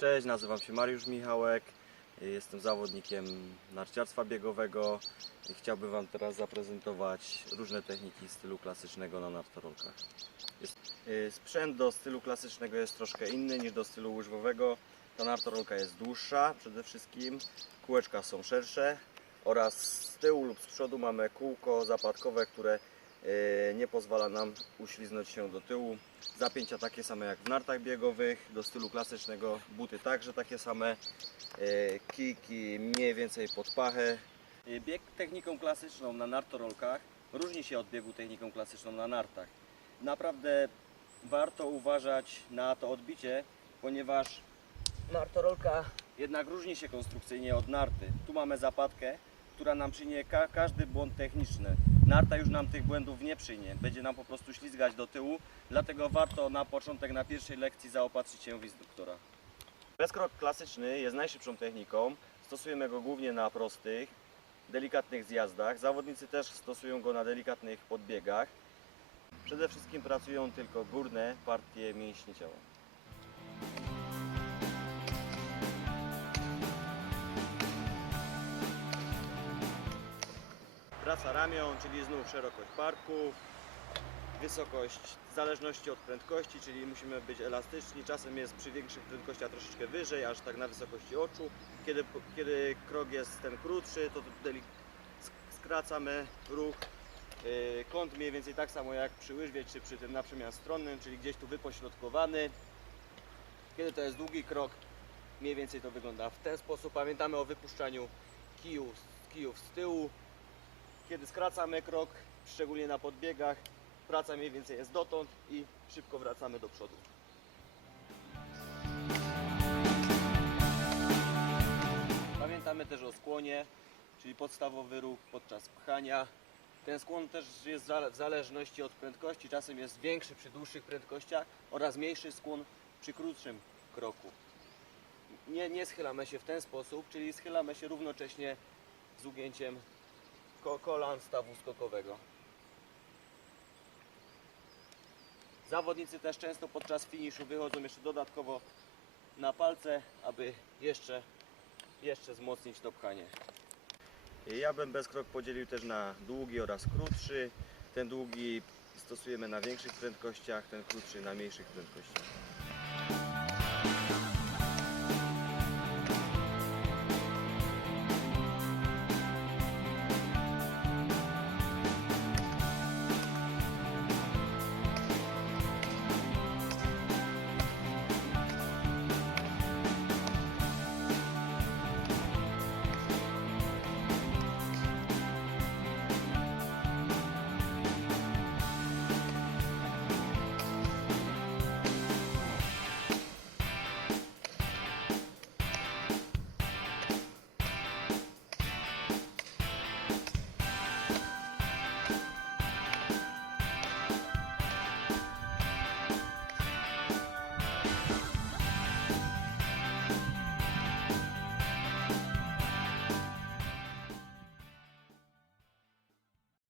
Cześć, nazywam się Mariusz Michałek. Jestem zawodnikiem narciarstwa biegowego i chciałbym Wam teraz zaprezentować różne techniki stylu klasycznego na nartorolkach. Y, sprzęt do stylu klasycznego jest troszkę inny niż do stylu łyżwowego. Ta nartorolka jest dłuższa przede wszystkim, kółeczka są szersze oraz z tyłu lub z przodu mamy kółko zapadkowe, które nie pozwala nam uśliznąć się do tyłu. Zapięcia takie same jak w nartach biegowych, do stylu klasycznego, buty także takie same, e, kijki mniej więcej pod pachę. E, Bieg techniką klasyczną na nartorolkach różni się od biegu techniką klasyczną na nartach. Naprawdę warto uważać na to odbicie, ponieważ nartorolka jednak różni się konstrukcyjnie od narty. Tu mamy zapadkę, która nam przyjmie ka każdy błąd techniczny. Narta już nam tych błędów nie przyjmie, będzie nam po prostu ślizgać do tyłu, dlatego warto na początek, na pierwszej lekcji zaopatrzyć się w instruktora. Bezkrok klasyczny jest najszybszą techniką, stosujemy go głównie na prostych, delikatnych zjazdach. Zawodnicy też stosują go na delikatnych podbiegach. Przede wszystkim pracują tylko górne partie mięśni ciała. Praca ramion, czyli znów szerokość barków, wysokość w zależności od prędkości, czyli musimy być elastyczni. Czasem jest przy większych prędkościach troszeczkę wyżej, aż tak na wysokości oczu. Kiedy, kiedy krok jest ten krótszy, to skracamy ruch. Yy, Kąt mniej więcej tak samo jak przy łyżwie, czy przy tym na przemian stronnym, czyli gdzieś tu wypośrodkowany. Kiedy to jest długi krok, mniej więcej to wygląda w ten sposób. Pamiętamy o wypuszczaniu kijów, kijów z tyłu, kiedy skracamy krok, szczególnie na podbiegach, praca mniej więcej jest dotąd i szybko wracamy do przodu. Pamiętamy też o skłonie, czyli podstawowy ruch podczas pchania. Ten skłon też jest w zależności od prędkości, czasem jest większy przy dłuższych prędkościach oraz mniejszy skłon przy krótszym kroku. Nie, nie schylamy się w ten sposób, czyli schylamy się równocześnie z ugięciem kolan stawu skokowego. Zawodnicy też często podczas finiszu wychodzą jeszcze dodatkowo na palce, aby jeszcze, jeszcze wzmocnić to pchanie. Ja bym bezkrok podzielił też na długi oraz krótszy. Ten długi stosujemy na większych prędkościach, ten krótszy na mniejszych prędkościach.